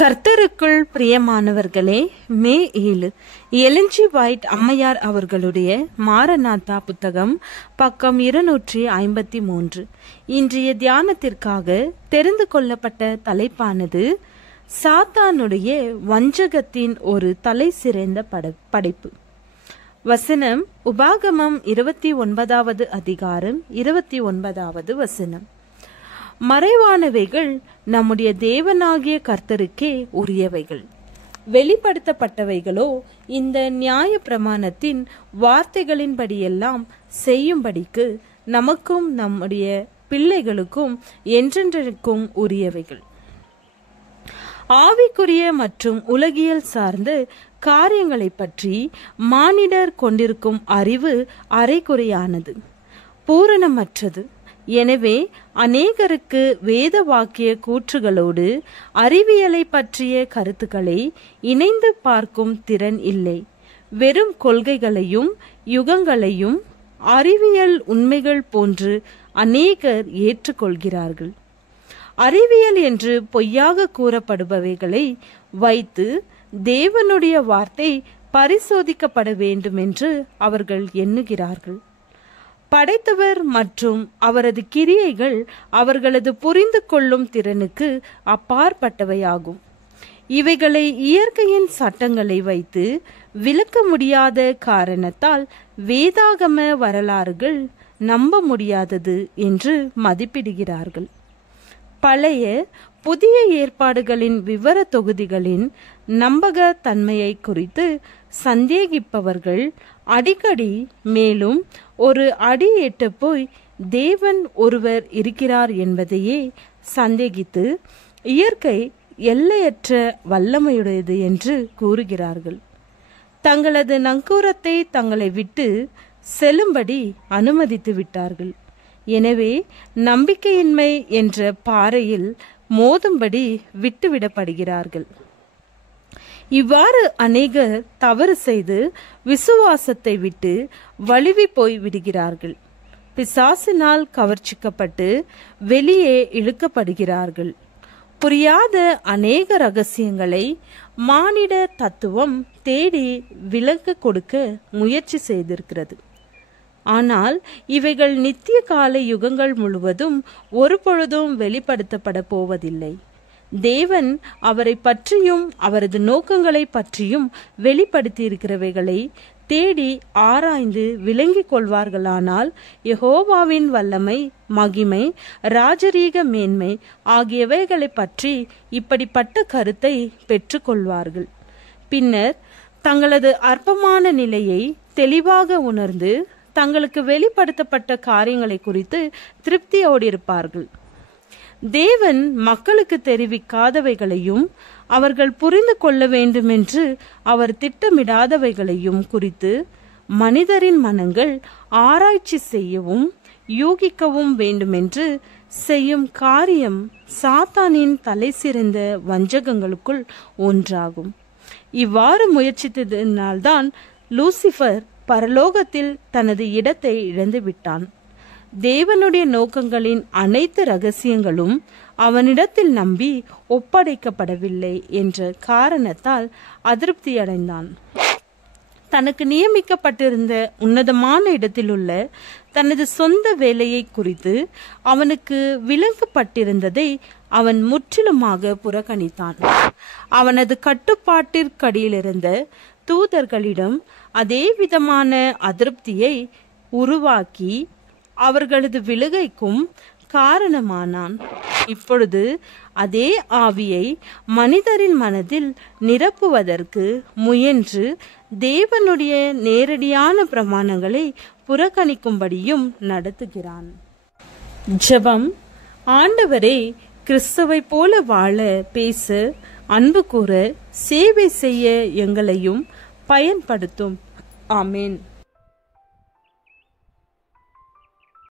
கர்த்தருக்குள் பிரியமானவர்களே, மே 7 Elon G white அம்மையார் அவர்களுடைய மாரநாதா புத்தகம், பக்கம் 253. இன்றைய தியானத்திற்காக தெரிந்து கொள்ளப்பட்ட தலைப்பானது சாத்தானுடைய வஞ்சகத்தின் ஒரு தலை சிறந்த படைப்பு. வசனம் உபாகமம் 29வது அதிகாரம் 29வது வசனம். மறைவானவைகள் நம்முடைய தேவனாகிய கர்த்தருக்கே உரியவைகள், வெளிப்படுத்தப்பட்டவைகளோ இந்த நியாய பிரமாணத்தின் வார்த்தைகளின்படியெல்லாம் செய்யும்படிக்கு நமக்கும் நம்முடைய பிள்ளைகளுக்கும் என்றென்றைக்கும் உரியவைகள். ஆவிக்குரிய மற்றும் உலகியல் சார்ந்த காரியங்களை பற்றி மானிடர் கொண்டிருக்கும் அறிவு அரைகுறையானது, பூரணமற்றது. எனவே அநேகருக்கு வேத வாக்கிய கூற்றுகளோடு அறிவியலை பற்றிய கருத்துக்களை இணைந்து பார்க்கும் திறன் இல்லை. வெறும் கொள்கைகளையும் யுகங்களையும் அறிவியல் உண்மைகள் போன்று அநேகர் ஏற்றுக்கொள்கிறார்கள். அறிவியல் என்று பொய்யாக கூறப்படுபவைகளை வைத்து தேவனுடைய வார்த்தை பரிசோதிக்கப்பட வேண்டும் என்று அவர்கள் எண்ணுகிறார்கள். படைத்தவர் மற்றும் அவரது கிரியைகள் அவர்களது புரிந்து கொள்ளும் திறனுக்கு அப்பாற்பட்டவையாகும். இவைகளை இயற்கையின் சட்டங்களை வைத்து விளக்க முடியாத காரணத்தால் வேதாகம வரலாறுகள் நம்ப முடியாதது என்று மதிப்பிடுகிறார்கள். பழைய புதிய ஏற்பாடுகளின் விவர தொகுதிகளின் நம்பக தன்மையை குறித்து சந்தேகிப்பவர்கள் அடிக்கடி மேலும் ஒரு அடி எட்ட போய் தேவன் ஒருவர் இருக்கிறார் என்பதையே சந்தேகித்து இயற்கை எல்லையற்ற வல்லமையுடையது என்று கூறுகிறார்கள். தங்களது நங்கூரத்தை தங்களை விட்டு செல்லும்படி அனுமதித்து விட்டார்கள். எனவே நம்பிக்கையின்மை என்ற பாறையில் மோதும்படி விட்டுவிடப்படுகிறார்கள். இவ்வாறு அநேகர் தவறு செய்து விசுவாசத்தை விட்டு வழுவி போய் விடுகிறார்கள். பிசாசினால் கவர்ச்சிக்கப்பட்டு வெளியே இழுக்கப்படுகிறார்கள். புரியாத அநேக ரகசியங்களை மானிட தத்துவம் தேடி விளக்க கொடுக்க முயற்சி செய்திருக்கிறது. ஆனால் இவைகள் நித்திய கால யுகங்கள் முழுவதும் ஒரு பொழுதும் வெளிப்படுத்தப்பட போவதில்லை. தேவன் அவரை பற்றியும் அவரது நோக்கங்களை பற்றியும் வெளிப்படுத்தியிருக்கிறவைகளை தேடி ஆராய்ந்து விளங்கிக் கொள்வார்களானால் யெகோவாவின் வல்லமை, மகிமை, ராஜரீக மேன்மை ஆகியவைகளை பற்றி இப்படிப்பட்ட கருத்தை பெற்றுக்கொள்வார்கள். பின்னர் தங்களது அற்பமான நிலையை தெளிவாக உணர்ந்து தங்களுக்கு வெளிப்படுத்தப்பட்ட காரியங்களை குறித்து திருப்தியோடு இருப்பார்கள். தேவன் மக்களுக்கு தெரிவிக்காதவைகளையும் அவர்கள் புரிந்து கொள்ள வேண்டுமென்று அவர் திட்டமிடாதவைகளையும் குறித்து மனிதரின் மனங்கள் ஆராய்ச்சி செய்யவும் யூகிக்கவும் வேண்டுமென்று செய்யும் காரியம் சாத்தானின் தலை சிறந்த வஞ்சகங்களுக்குள் ஒன்றாகும். இவ்வாறு முயற்சித்ததினால்தான் லூசிபர் பரலோகத்தில் தனது இடத்தை இழந்து விட்டான். தேவனுடைய நோக்கங்களின் அனைத்து ரகசியங்களும் அவனிடத்தில் நம்பி ஒப்படைக்கப்படவில்லை என்ற காரணத்தால் அதிருப்தி அடைந்தான். தனக்கு நியமிக்கப்பட்டிருந்த உன்னதமான இடத்திலுள்ள தனது சொந்த வேலையை குறித்து அவனுக்கு விளக்கப்பட்டிருந்ததை அவன் முற்றிலுமாக புறக்கணித்தான். அவனது கட்டுப்பாட்டிற்கடியிலிருந்த தூதர்களிடம் அதே விதமான அதிருப்தியை உருவாக்கி அவர்களது விலகைக்கும் காரணமானான். இப்பொழுது அதே ஆவியை மனிதரின் மனதில் நிரப்புவதற்கு முயன்று தேவனுடைய நேரடியான பிரமாணங்களை புறக்கணிக்கும்படியும் நடத்துகிறான். ஜெபம். ஆண்டவரே, கிறிஸ்துவை போல வாழ, பேச, அன்பு கூற, சேவை செய்ய எங்களையும் பயன்படுத்தும். ஆமேன்.